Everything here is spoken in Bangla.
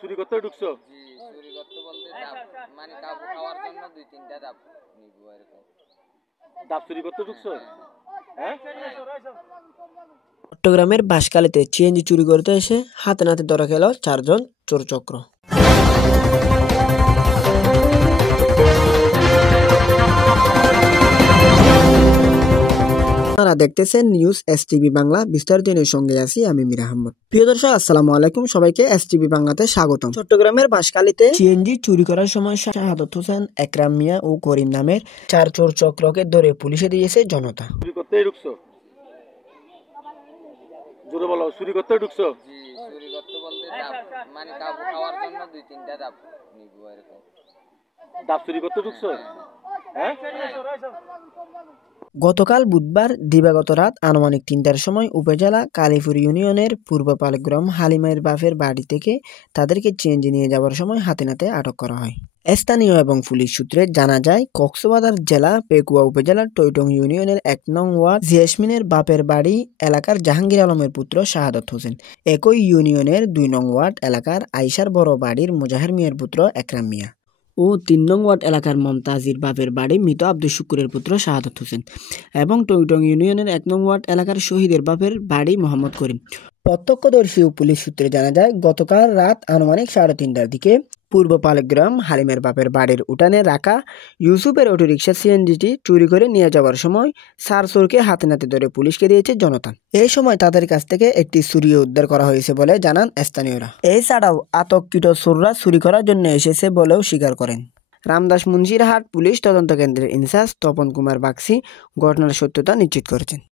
চুরি করতে ঢুকছো? জি, চুরি করতে বলতে মানে ডাব খাওয়ার জন্য ২-৩টা ডাব নিবো এরকম। ডাব চুরি করতে ঢুকছো? হ্যাঁ। চট্টগ্রামের বাঁশখালীতে সিএনজি চুরি করতে এসে হাতে নাতে ধরা খেল 4 জন চোরচক্র। আপনারা দেখতেছেন নিউজ এসটিভি বাংলা, বিস্তারিত নিউজ সঙ্গে আছি আমি মীর আহমদ। প্রিয় দর্শক, আসসালামু আলাইকুম, সবাইকে এসটিভি বাংলাতে স্বাগতম। চট্টগ্রামের বাঁশখালীতে সিএনজি চুরি করার সময় শাহাদত হোসেন, একরাম মিয়া ও করিম নামের 4 চোর চক্রকে ধরে পুলিশে দিয়েছে জনতা। চুরি করতেই ঢুকছো? জোরে বলো, চুরি করতে ঢুকছো? জি, চুরি করতে বলতে মানে ডাব খাওয়ার জন্য ২-৩টা ডাব নিবো এরকম। ডাব চুরি করতে ঢুকছো? হ্যাঁ। গতকাল বুধবার দিবাগত রাত আনুমানিক ৩টার সময় উপজেলা কালীপুর ইউনিয়নের পূর্ব পালগ্রাম হালিমায়ের বাপের বাড়ি থেকে তাদেরকে সিএনজি নিয়ে যাওয়ার সময় হাতে নাতে আটক করা হয়। স্থানীয় এবং পুলিশ সূত্রে জানা যায়, কক্সবাজার জেলা পেকুয়া উপজেলার টৈটং ইউনিয়নের ১ নং ওয়ার্ড জিয়াসমিনের বাপের বাড়ি এলাকার জাহাঙ্গীর আলমের পুত্র শাহাদত হোসেন, একই ইউনিয়নের ২ নং ওয়ার্ড এলাকার আইসার বড় বাড়ির মুজাহের মিয়ার পুত্র একরাম মিয়া ও ৩ নং ওয়ার্ড এলাকার মমতাজির বাপের বাড়ি মৃত আব্দুল শুকুরের পুত্র শাহাদত হোসেন এবং টৈটং ইউনিয়নের ১ নং ওয়ার্ড এলাকার শহীদের বাপের বাড়ি মোহাম্মদ করিম। প্রত্যক্ষদর্শী ও পুলিশ সূত্রে জানা যায়, গতকাল রাত আনুমানিক ৩:৩০টার দিকে পূর্ব পালগ্রাম হালিমের বাপের বাড়ির উঠানে রাখা ইউসুফের অটোরিকশা সিএনজিটি চুরি করে নিয়ে যাওয়ার সময় 4 চোরকে হাতে নাতে ধরে পুলিশকে দিয়েছে জনতা। এই সময় তাদের কাছ থেকে একটি ছুরি উদ্ধার করা হয়েছে বলে জানান স্থানীয়রা। এছাড়াও আতঙ্কিত চোররা চুরি করার জন্য এসেছে বলেও স্বীকার করেন। রামদাস মুন্সিরহাট পুলিশ তদন্ত কেন্দ্রের ইনচার্জ তপন কুমার বাগচি ঘটনার সত্যতা নিশ্চিত করেছেন।